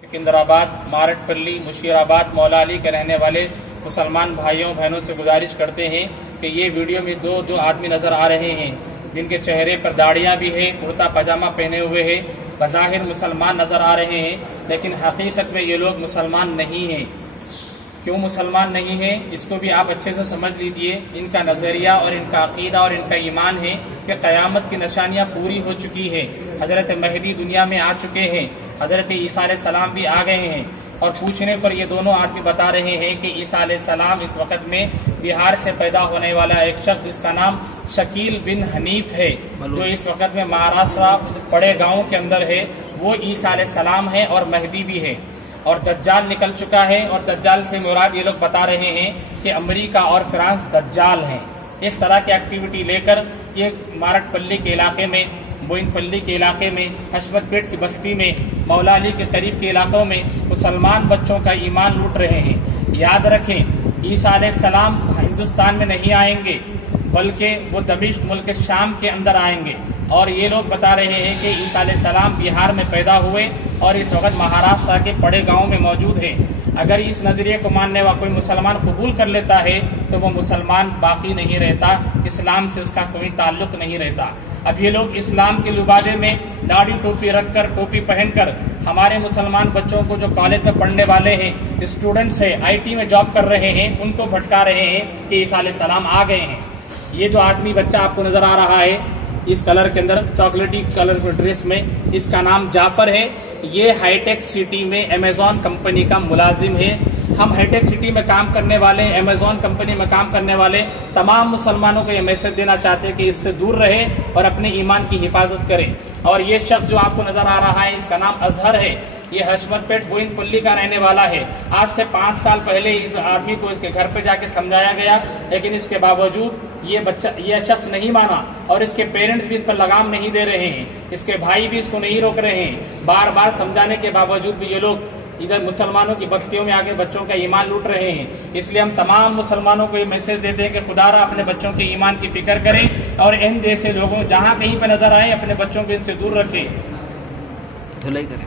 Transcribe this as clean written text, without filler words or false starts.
सिकंदराबाद, मारटपल्ली, मुशीराबाद, मौला अली के रहने वाले मुसलमान भाइयों बहनों से गुजारिश करते हैं कि ये वीडियो में दो आदमी नजर आ रहे हैं जिनके चेहरे पर दाढ़ियां भी है, कुर्ता पजामा पहने हुए हैं, बज़ाहिर मुसलमान नजर आ रहे हैं, लेकिन हकीकत में ये लोग मुसलमान नहीं हैं। क्यों मुसलमान नहीं है इसको भी आप अच्छे से समझ लीजिए। इनका नजरिया और इनका अकीदा और इनका ईमान है कि क़यामत की निशानियां पूरी हो चुकी है। हजरत महदी दुनिया में आ चुके हैं, हजरत ईसा अलैहिस्सलाम भी आ गए हैं। और पूछने पर ये दोनों आदमी बता रहे हैं कि ईसा अलैहिस्सलाम इस वक्त में बिहार से पैदा होने वाला एक शख्स जिसका नाम शकील बिन हनीफ है, जो इस वक्त में महाराष्ट्र बड़े गाँव के अंदर है, वो ईसा अलैहिस्सलाम है और महदी भी है। और दज्जाल निकल चुका है, और दज्जाल से मुराद ये लोग बता रहे हैं कि अमेरिका और फ्रांस दज्जाल हैं। इस तरह की एक्टिविटी लेकर ये मारटपल्ली के इलाके में, बोइनपल्ली के इलाके में, हशमतपेट की बस्ती में, मौला अली के करीब के इलाकों में मुसलमान बच्चों का ईमान लूट रहे हैं। याद रखें, ईसा अलैहिस्सलाम हिंदुस्तान में नहीं आएंगे, बल्कि वो दमिश्क मुल्क शाम के अंदर आएंगे। और ये लोग बता रहे हैं कि ईसा अलैहिस्सलाम बिहार में पैदा हुए और इस वक्त महाराष्ट्र के बड़े गांव में मौजूद है। अगर इस नजरिए को मानने वाला कोई मुसलमान कबूल कर लेता है तो वो मुसलमान बाकी नहीं रहता, इस्लाम से उसका कोई ताल्लुक नहीं रहता। अब ये लोग इस्लाम के लिबादे में दाढ़ी टोपी रखकर, टोपी पहनकर हमारे मुसलमान बच्चों को जो कॉलेज में पढ़ने वाले हैं, स्टूडेंट्स है, IT में जॉब कर रहे हैं, उनको भटका रहे हैं कि ईसा अलैहिस्सलाम आ गए हैं। ये जो आदमी बच्चा आपको नजर आ रहा है इस कलर के अंदर, चॉकलेटी कलर के ड्रेस में, इसका नाम जाफर है। ये हाईटेक सिटी में अमेज़न कंपनी का मुलाजिम है। हम हाईटेक सिटी में काम करने वाले, अमेज़न कंपनी में काम करने वाले तमाम मुसलमानों को ये मैसेज देना चाहते हैं कि इससे दूर रहे और अपने ईमान की हिफाजत करें। और ये शख्स जो आपको नजर आ रहा है इसका नाम अजहर है। ये हशमतपेट बोइनपल्ली का रहने वाला है। आज से 5 साल पहले इस आदमी को इसके घर पे जाके समझाया गया, लेकिन इसके बावजूद ये शख्स नहीं माना और इसके पेरेंट्स भी इस पर लगाम नहीं दे रहे हैं, इसके भाई भी इसको नहीं रोक रहे हैं। बार बार समझाने के बावजूद भी ये लोग इधर मुसलमानों की बस्तियों में आके बच्चों का ईमान लूट रहे हैं। इसलिए हम तमाम मुसलमानों को ये मैसेज देते हैं कि खुदारा अपने बच्चों के ईमान की फिक्र करें और इन जैसे लोगों जहाँ कहीं पर नजर आए अपने बच्चों को इनसे दूर रखें। धुलाई करें।